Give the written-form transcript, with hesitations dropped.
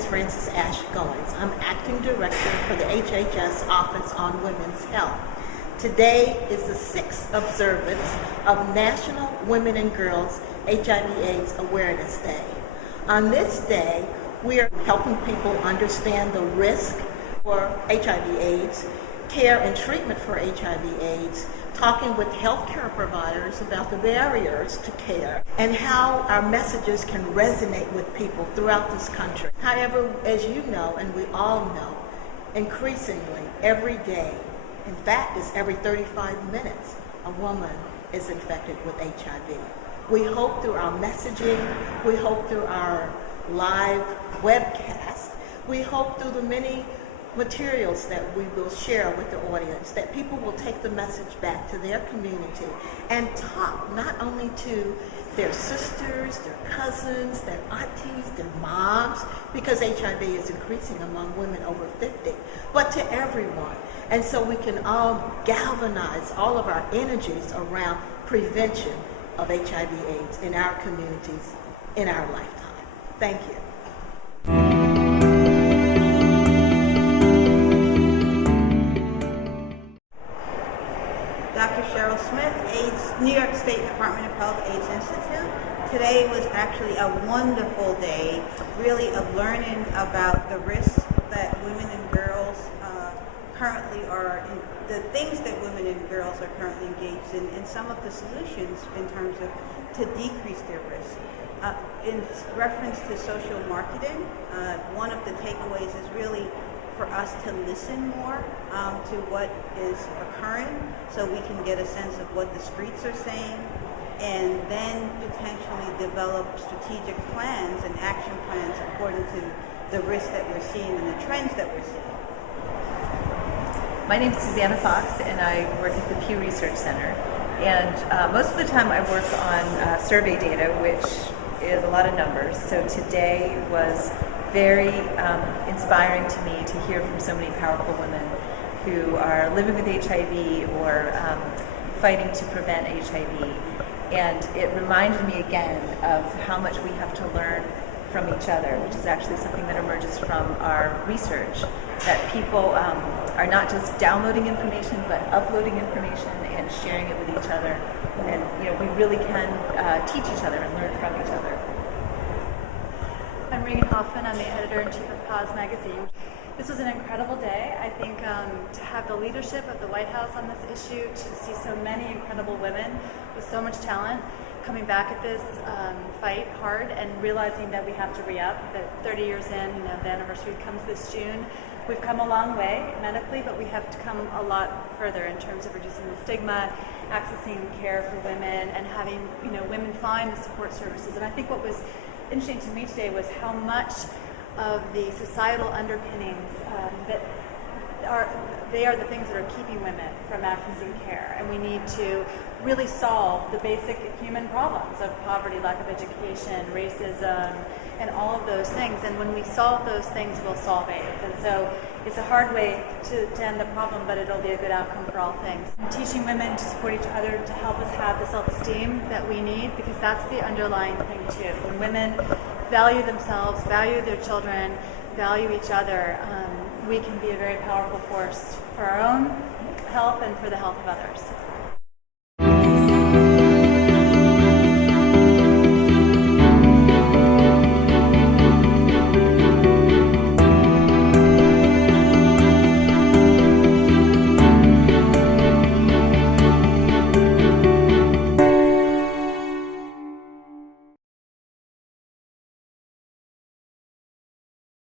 is Frances Ashe-Goins. I'm Acting Director for the HHS Office on Women's Health. Today is the 6th observance of National Women and Girls HIV/AIDS Awareness Day. On this day, we are helping people understand the risk for HIV/AIDS, care and treatment for HIV/AIDS, talking with healthcare providers about the barriers to care and how our messages can resonate with people throughout this country. However, as you know, and we all know, increasingly every day, in fact, it's every 35 minutes, a woman is infected with HIV. We hope through our messaging, we hope through our live webcast, we hope through the many materials that we will share with the audience, that people will take the message back to their community and talk not only to their sisters, their cousins, their aunties, their moms, because HIV is increasing among women over 50, but to everyone. And so we can all galvanize all of our energies around prevention of HIV/AIDS in our communities in our lifetime. Thank you. Dr. Cheryl Smith, New York State Department of Health AIDS Institute. Today was actually a wonderful day, really, of learning about the risks that women and girls currently are, the things that women and girls are currently engaged in, and some of the solutions in terms of to decrease their risk. In reference to social marketing, one of the takeaways is really for us to listen more to what is occurring so we can get a sense of what the streets are saying, and then potentially develop strategic plans and action plans according to the risks that we're seeing and the trends that we're seeing. My name is Susannah Fox, and I work at the Pew Research Center. And most of the time I work on survey data, which is a lot of numbers. So today was very inspiring to me to hear from so many powerful women who are living with HIV or fighting to prevent HIV. And it reminded me again of how much we have to learn from each other, which is actually something that emerges from our research, that people are not just downloading information, but uploading information and sharing it with each other. And we really can teach each other and learn from each other. I'm Regan Hoffman. I'm the editor-in-chief of Pause magazine. This was an incredible day. I think to have the leadership of the White House on this issue, to see so many incredible women with so much talent coming back at this fight hard and realizing that we have to re-up, that 30 years in, the anniversary comes this June. We've come a long way medically, but we have to come a lot further in terms of reducing the stigma, accessing care for women, and having women find the support services. And I think what was interesting to me today was how much of the societal underpinnings they are the things that are keeping women from accessing care, and we need to really solve the basic human problems of poverty, lack of education, racism, and all of those things. And when we solve those things, we'll solve AIDS. And so it's a hard way to end the problem, but it'll be a good outcome for all things. Teaching women to support each other, to help us have the self-esteem that we need, because that's the underlying thing too. When women value themselves, value their children, value each other, we can be a very powerful force for our own health and for the health of others.